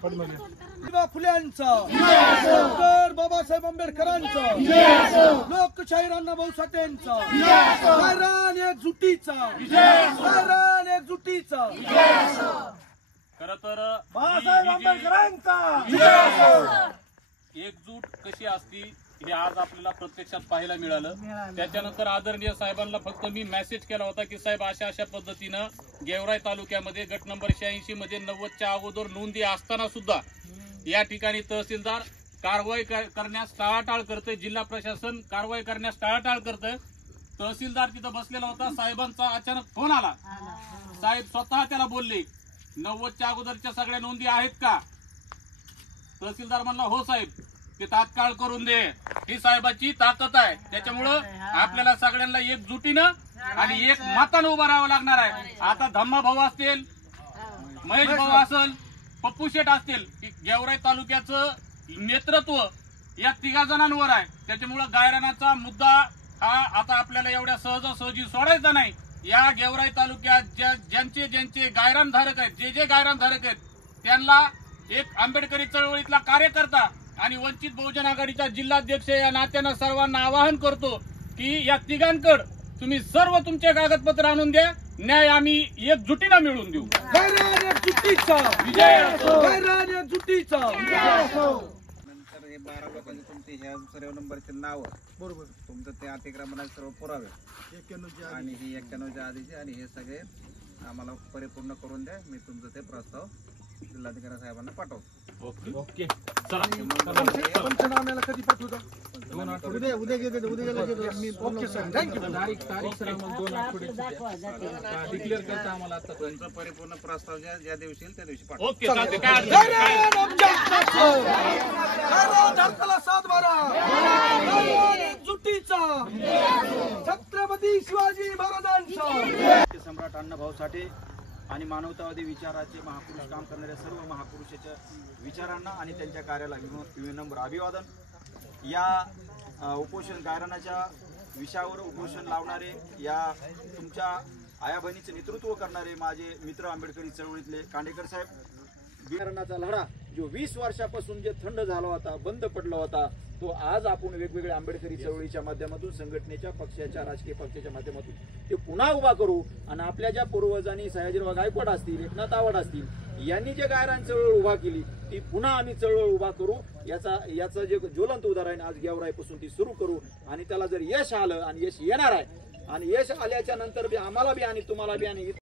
फुल्यांचा doctor Babasaheb आंबेडकरांचा लोकशाहीर अण्णाभाऊ साठेंचा गायरान एकजुटीचा गायरान एकजुटीचा खरं तर बाबासाहेब आंबेडकरांचा एकजूट कशी असती हे आज आपल्याला प्रत्यक्षात पाहायला मिळालं। त्याच्यानंतर आदरणीय साहेबांना फक्त मी मेसेज केला होता की साहेब अशा अशा पद्धतीनं गेवराई तालुक्यामध्ये गट नंबर 86 मध्ये 90च्या अगोदर नोंदी असताना सुद्धा या ठिकाणी तहसीलदार कारवाई करण्यास टाळाटाळ करते, जिल्हा प्रशासन कारवाई करण्यास टाळाटाळ करते। तहसीलदार तिथं बसलेला होता, साहेबांचा अचानक फोन आला, साहेब स्वतः त्याला बोलले 90च्या अगोदरच्या सगळ्या नोंदी आहेत का? तहसीलदार म्हणला हो साहेब, ते तात्काळ करून दे। ही साहेबाची ताकद आहे, त्याच्यामुळं आपल्याला सगळ्यांना एकजुटीनं आणि एक मतानं उभं राहावं लागणार आहे। आता धम्मा भाऊ असतील, महेश भाऊ असेल, पप्पू शेठ असतील, गेवराई तालुक्याचं नेतृत्व या तिघा जणांवर आहे। त्याच्यामुळं गायरानाचा मुद्दा हा आता आपल्याला एवढ्या सहजासहजी सोडायचा नाही। या गेवराई तालुक्यात ज्यांचे ज्यांचे गायरान धारक आहेत, जे जे गायरान धारक आहेत, त्यांना एक आंबेडकरी चळवळीतला कार्यकर्ता आणि वंचित बहुजन आघाडीचा जिल्हाध्यक्ष या नात्यानं सर्वांना आवाहन करतो की या तिघांकडे तुम्ही सर्व तुमचे कागदपत्र आणून द्या, न्याय आम्ही एकजुटीनं मिळवून देऊ। गायरान एकजुटीचा विजय असो, गायरान एकजुटीचा विजय असो। नंतर हे 12 लोकांचे तुमचे ह्या सर्व नंबरचे नाव बरोबर, तुमचं ते अतिक्रमणाचे सर्व पुरावे आणि ही 91च्या आधीचे आणि हे सगळे आम्हाला परिपूर्ण करून द्या। मी तुमचं ते प्रस्ताव जिल्हाधिकारी साहेबांना पाठवतो। ओके पंचनाम्याला कधी पाठवता? उद्या मी ओके सर, थँक्यू। डिक्लेअर करता आम्हाला आता तुमचा परिपूर्ण प्रस्ताव ज्या दिवशी येईल त्या दिवशी पाठवतो। ओके चालते, काय अडचण नाही। गायरान आमच्या हक्काचं, गायरान धरताला 7-12, गायरान एकजुटीचा, छत्रपती शिवाजी महाराजांचा। सम्राट अण्णाभाऊ साठे आणि मानवतावादी विचाराचे महापुरुष काम करणाऱ्या सर्व महापुरुषाच्या विचारांना आणि त्यांच्या कार्याला विनम्र अभिवादन। या उपोषण गायरानाच्या विषयावर उपोषण लावणारे, या तुमच्या आया बहिणीचे नेतृत्व करणारे माझे मित्र आंबेडकरी चळवळीतले कांडेकर साहेब, गायरानाचा लढा जो 20 वर्षापासून जे थंड झाला होता, बंद पडला होता, तो आज आपण वेगवेगळ्या आंबेडकरी चळवळीच्या माध्यमातून, संघटनेच्या पक्षाच्या राजकीय पक्षाच्या माध्यमातून ते पुन्हा उभा करू आणि आपल्या ज्या पूर्वजांनी सयाजीराव गायकवाड असतील, एकनाथ आवाड असतील, यांनी जे गायरान चळवळ उभा केली ती पुन्हा आम्ही चळवळ उभा करू। याचं जे ज्वलंत उदाहरण आज गेवराईपासून ती सुरू करू आणि त्याला जर यश आलं आणि यश येणार आहे आणि यश आल्याच्या नंतर बी आम्हाला बी आणि तुम्हाला बी आणि